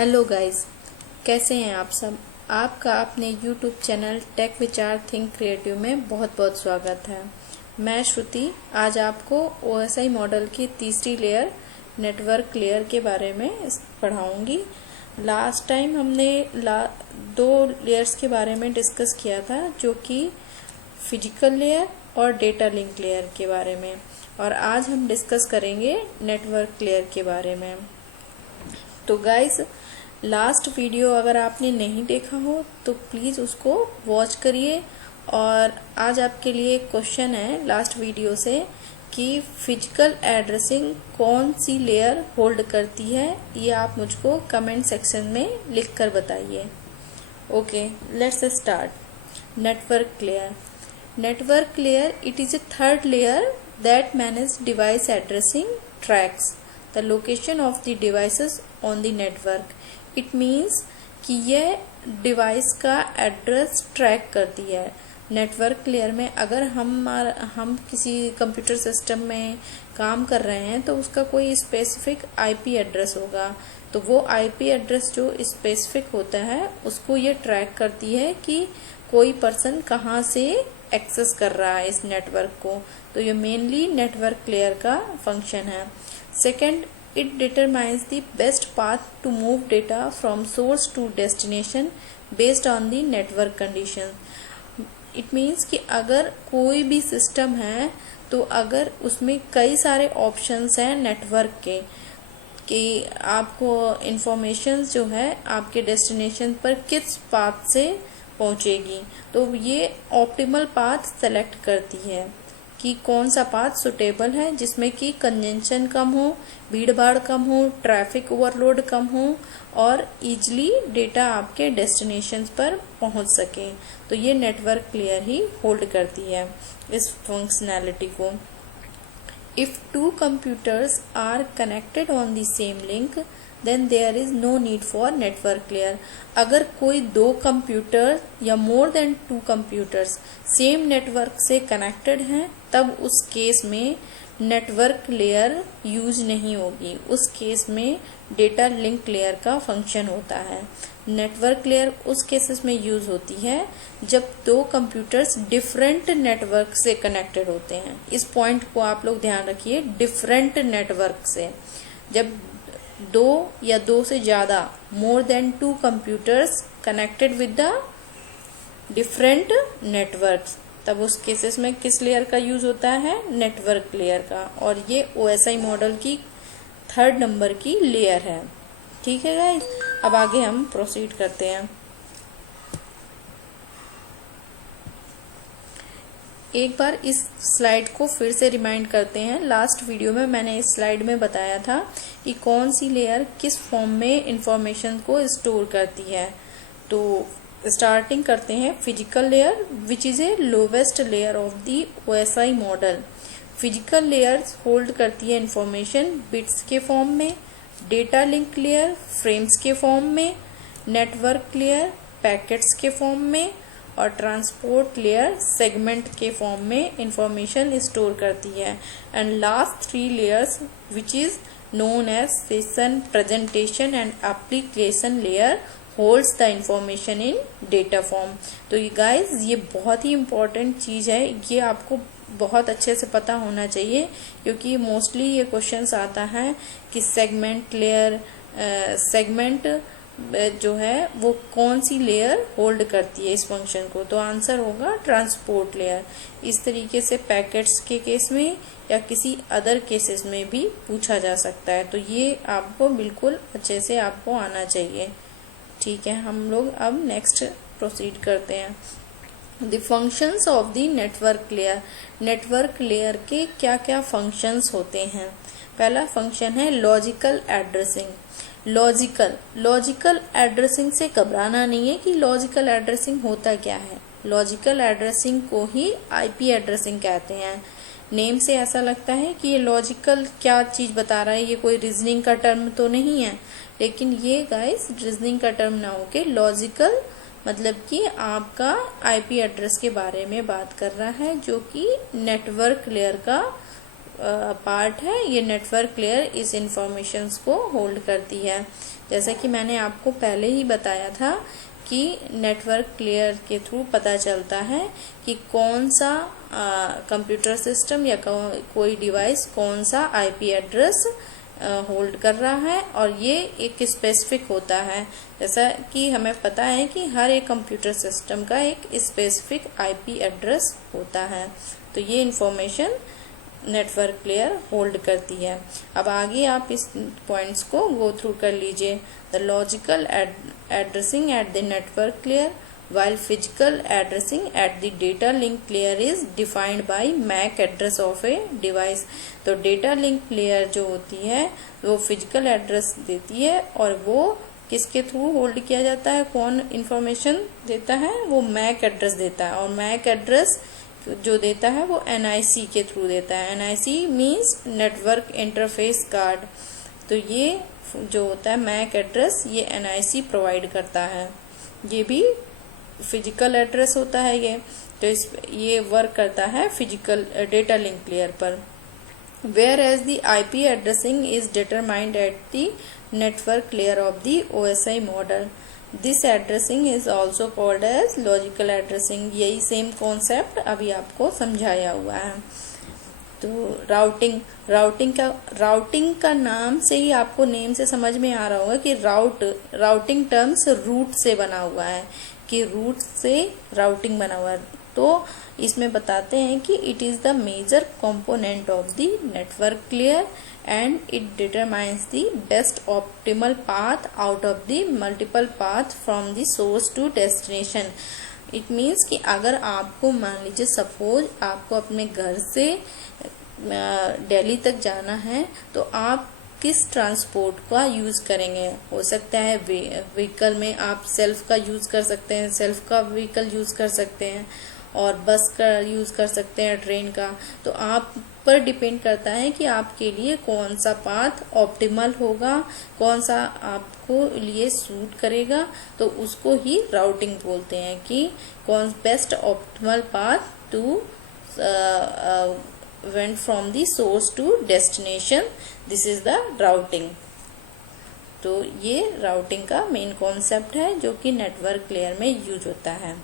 Hello guys, कैसे हैं आप सब। आपका अपने यूट्यूब चैनल टेक विचार थिंक क्रिएटिव में बहुत बहुत स्वागत है। मैं श्रुति आज आपको ओएसआई मॉडल की तीसरी लेयर नेटवर्क लेयर के बारे में पढ़ाऊंगी। लास्ट टाइम हमने दो लेयर्स के बारे में डिस्कस किया था, जो कि फिजिकल लेयर और डेटा लिंक लेयर के बारे में, और आज हम डिस्कस करेंगे नेटवर्क लेयर के बारे में। तो गाइस, लास्ट वीडियो अगर आपने नहीं देखा हो तो प्लीज़ उसको वॉच करिए। और आज आपके लिए क्वेश्चन है लास्ट वीडियो से कि फिजिकल एड्रेसिंग कौन सी लेयर होल्ड करती है, ये आप मुझको कमेंट सेक्शन में लिख कर बताइए। Okay, let's start. Network layer. Network layer, it is a third layer that manage device addressing, tracks the location of the devices on the network. It means कि यह डिवाइस का एड्रेस ट्रैक करती है। Network layer में अगर हम किसी computer system में काम कर रहे हैं तो उसका कोई स्पेसिफिक आईपी एड्रेस होगा, तो वो आईपी एड्रेस जो स्पेसिफिक होता है उसको ये ट्रैक करती है कि कोई पर्सन कहाँ से एक्सेस कर रहा है इस नेटवर्क को। तो ये मेनली नेटवर्क लेयर का फंक्शन है। Second, it determines the best path to move data from source to destination based on the network condition. It means कि अगर कोई भी सिस्टम है तो अगर उसमें कई सारे ऑप्शंस हैं नेटवर्क के, कि आपको इंफॉर्मेशन जो है आपके डेस्टिनेशन पर किस पाथ से पहुंचेगी, तो ये ऑप्टिमल पाथ सेलेक्ट करती है कि कौन सा पाथ सुटेबल है, जिसमें कि कंजेंशन कम हो, भीड़ भाड़ कम हो, ट्रैफिक ओवरलोड कम हो और इजीली डेटा आपके डेस्टिनेशन पर पहुंच सके। तो ये नेटवर्क लेयर ही होल्ड करती है इस फंक्शनैलिटी को। If two computers are connected on the same link then there is no need for network layer. अगर कोई दो कंप्यूटर या more than two computers same network से कनेक्टेड हैं, तब उस केस में नेटवर्क लेयर यूज नहीं होगी। उस केस में डेटा लिंक लेयर का फंक्शन होता है। नेटवर्क लेयर उस केसेस में यूज होती है जब दो कंप्यूटर्स डिफरेंट नेटवर्क से कनेक्टेड होते हैं। इस पॉइंट को आप लोग ध्यान रखिए, डिफरेंट नेटवर्क से। जब दो या दो से ज्यादा more than two computers connected with the different networks, तब उस केसेस में किस लेयर का यूज होता है? नेटवर्क लेयर का। और ये ओएसआई मॉडल की थर्ड नंबर की लेयर है। ठीक है गाइस, अब आगे हम प्रोसीड करते हैं। एक बार इस स्लाइड को फिर से रिमाइंड करते हैं। लास्ट वीडियो में मैंने इस स्लाइड में बताया था कि कौन सी लेयर किस फॉर्म में इंफॉर्मेशन को स्टोर करती है। तो स्टार्टिंग करते हैं physical layer, which is a lowest layer of the OSI model. Physical layer hold करती है इंफॉर्मेशन बिट्स के फॉर्म में, डेटा लिंक लेयर फ्रेम्स के फॉर्म में, नेटवर्क लेयर पैकेट्स के फॉर्म में और ट्रांसपोर्ट लेयर सेगमेंट के फॉर्म में इंफॉर्मेशन स्टोर करती है। And last three layers which is known as session, presentation and application layer holds the information in data form. तो ये गाइज, ये बहुत ही इंपॉर्टेंट चीज है, ये आपको बहुत अच्छे से पता होना चाहिए, क्योंकि मोस्टली ये क्वेश्चंस आता है कि सेगमेंट लेयर सेगमेंट जो है वो कौन सी लेयर होल्ड करती है इस फंक्शन को। तो आंसर होगा ट्रांसपोर्ट लेयर। इस तरीके से पैकेट्स के केस में या किसी अदर केसेस में भी पूछा जा सकता है। तो ये आपको बिल्कुल अच्छे से आपको आना चाहिए। ठीक है, हम लोग अब नेक्स्ट प्रोसीड करते हैं। The functions of the network layer. Network layer के क्या क्या फंक्शंस होते हैं? पहला फंक्शन है लॉजिकल एड्रेसिंग। लॉजिकल एड्रेसिंग से घबराना नहीं है कि लॉजिकल एड्रेसिंग होता क्या है। लॉजिकल एड्रेसिंग को ही आईपी एड्रेसिंग कहते हैं। नेम से ऐसा लगता है कि ये लॉजिकल क्या चीज बता रहा है, ये कोई रीजनिंग का टर्म तो नहीं है, लेकिन ये गाइस रीजनिंग का टर्म ना होके लॉजिकल मतलब कि आपका आईपी एड्रेस के बारे में बात कर रहा है, जो कि नेटवर्क लेयर का पार्ट है, ये नेटवर्क लेयर इस इंफॉर्मेशंस को होल्ड करती है। जैसा कि मैंने आपको पहले ही बताया था कि नेटवर्क लेयर के थ्रू पता चलता है कि कौन सा कंप्यूटर सिस्टम या कोई डिवाइस कौन सा आईपी एड्रेस होल्ड कर रहा है, और ये एक स्पेसिफिक होता है। जैसा कि हमें पता है कि हर एक कंप्यूटर सिस्टम का एक स्पेसिफिक आईपी एड्रेस होता है, तो ये इंफॉर्मेशन नेटवर्क लेयर होल्ड करती है। अब आगे आप इस पॉइंट्स को गो थ्रू कर लीजिए। The logical addressing eight the network layer while physical addressing at the data link layer is defined by MAC address of a device। तो data link layer जो होती है वो फिजिकल एड्रेस देती है, और वो किसके थ्रू होल्ड किया जाता है, कौन इंफॉर्मेशन देता है, वो MAC एड्रेस देता है। और MAC एड्रेस जो देता है वो NIC के थ्रू देता है। NIC means network interface card. तो ये जो होता है MAC एड्रेस, ये NIC प्रोवाइड करता है। ये भी फिजिकल एड्रेस होता है ये, तो ये वर्क करता है फिजिकल डेटा लिंक लेयर पर। Where as the IP addressing is determined at the network layer of the OSI model. This addressing is also called as logical addressing. यही सेम कॉन्सेप्ट अभी आपको समझाया हुआ है। तो राउटिंग का नाम से ही आपको नेम से समझ में आ रहा होगा कि राउटिंग टर्म्स रूट से बना हुआ है, कि रूट से राउटिंग बना हुआ है। तो इसमें बताते हैं कि it is the major component of the network layer and it determines the best optimal path out of the multiple path from the source to destination. It means कि अगर आपको मान लीजिए सपोज आपको अपने घर से दिल्ली तक जाना है, तो आप किस ट्रांसपोर्ट का यूज़ करेंगे। हो सकता है व्हीकल में आप सेल्फ का यूज़ कर सकते हैं, सेल्फ का व्हीकल यूज़ कर सकते हैं, और बस का यूज़ कर सकते हैं, ट्रेन का। तो आप पर डिपेंड करता है कि आपके लिए कौन सा पाथ ऑप्टिमल होगा, कौन सा आपको लिए सूट करेगा। तो उसको ही राउटिंग बोलते हैं कि कौन best optimal path to went from the source to destination। this is the routing। तो ये राउटिंग का मेन कॉन्सेप्ट है जो कि नेटवर्क लेयर में यूज होता है।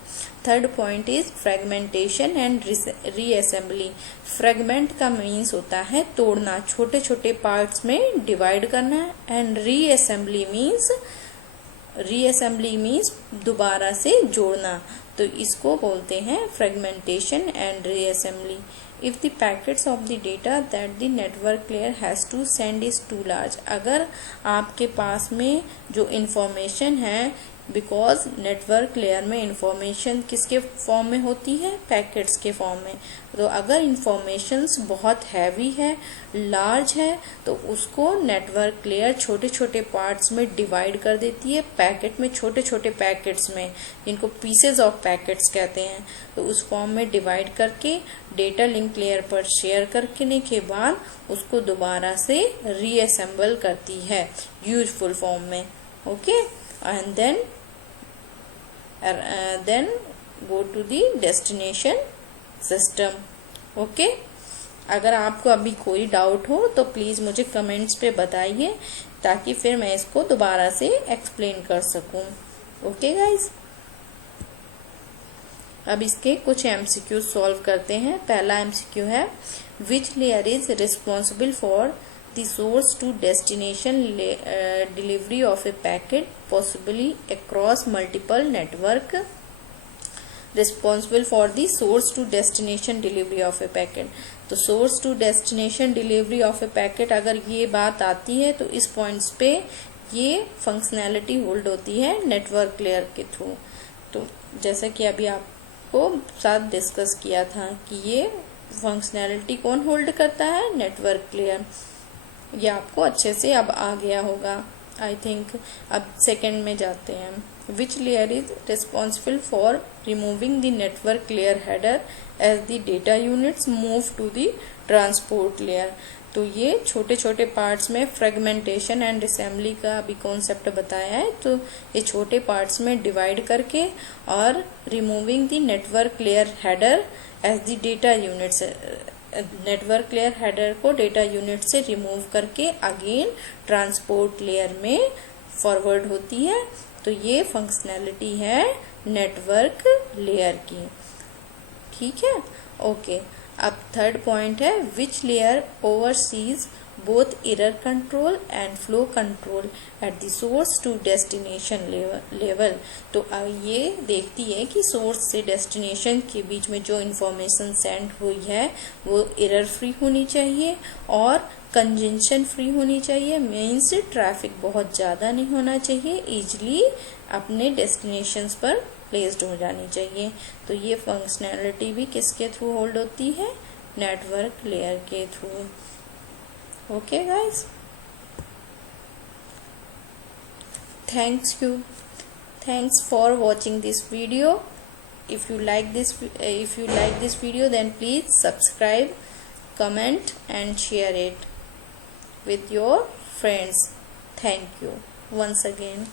Third point is fragmentation and reassembly. Fragment का मीन्स होता है तोड़ना, छोटे छोटे पार्ट्स में डिवाइड करना, एंड रीअसेंबली मीन्स दोबारा से जोड़ना। तो इसको बोलते हैं fragmentation and reassembly. If the packets of the data that the network layer has to send is too large, अगर आपके पास में जो इंफॉर्मेशन है, बिकॉज नेटवर्क लेयर में इंफॉर्मेशन किसके फॉर्म में होती है, पैकेट्स के फॉर्म में। तो अगर इंफॉर्मेशंस बहुत हैवी है, लार्ज है, तो उसको नेटवर्क लेयर छोटे छोटे पार्ट्स में डिवाइड कर देती है, पैकेट में, छोटे छोटे पैकेट्स में, जिनको पीसेज ऑफ पैकेट्स कहते हैं। तो उस फॉर्म में डिवाइड करके डेटा लिंक लेयर पर शेयर करने के बाद उसको दोबारा से रीअसेंबल करती है यूजफुल फॉर्म में। Okay, and then go to the destination system। Okay, अगर आपको अभी कोई डाउट हो तो प्लीज मुझे कमेंट्स पे बताइए, ताकि फिर मैं इसको दोबारा से एक्सप्लेन कर सकूं। ओके गाइज, अब इसके कुछ एमसीक्यू सॉल्व करते हैं। पहला एमसीक्यू है, विच layer is responsible for the source to destination delivery of a packet possibly across multiple network। responsible for the source to destination delivery of a packet। तो source to destination delivery of a packet अगर ये बात आती है तो इस points पे ये फंक्शनैलिटी होल्ड होती है नेटवर्क लेयर के थ्रू। तो जैसा कि अभी आपको साथ डिस्कस किया था कि ये फंक्शनैलिटी कौन होल्ड करता है, नेटवर्क लेयर। ये आपको अच्छे से अब आ गया होगा आई थिंक। अब सेकंड में जाते हैं। Which layer is responsible for removing the network layer header as the data units move to the transport layer. तो ये छोटे छोटे पार्ट्स में फ्रेगमेंटेशन एंड असेंबली का भी कॉन्सेप्ट बताया है। तो ये छोटे पार्ट्स में डिवाइड करके और removing the network layer header as the data units network layer header को डेटा यूनिट से रिमूव करके अगेन ट्रांसपोर्ट लेयर में फॉरवर्ड होती है। तो ये फंक्शनैलिटी है नेटवर्क लेयर की। ठीक है, ओके। अब थर्ड पॉइंट है which layer overseas both error control and flow control at the source to destination level। तो ये देखती है कि सोर्स से डेस्टिनेशन के बीच में जो इंफॉर्मेशन सेंड हुई है वो एरर फ्री होनी चाहिए और कंजेंशन फ्री होनी चाहिए। मीन्स ट्रैफिक बहुत ज़्यादा नहीं होना चाहिए, इजली अपने डेस्टिनेशंस पर प्लेस्ड हो जानी चाहिए। तो ये फंक्शनैलिटी भी किसके थ्रू होल्ड होती है? नेटवर्क लेयर के through. Okay guys, thanks for watching this video. If you like this video, then please subscribe, comment and share it with your friends. Thank you once again.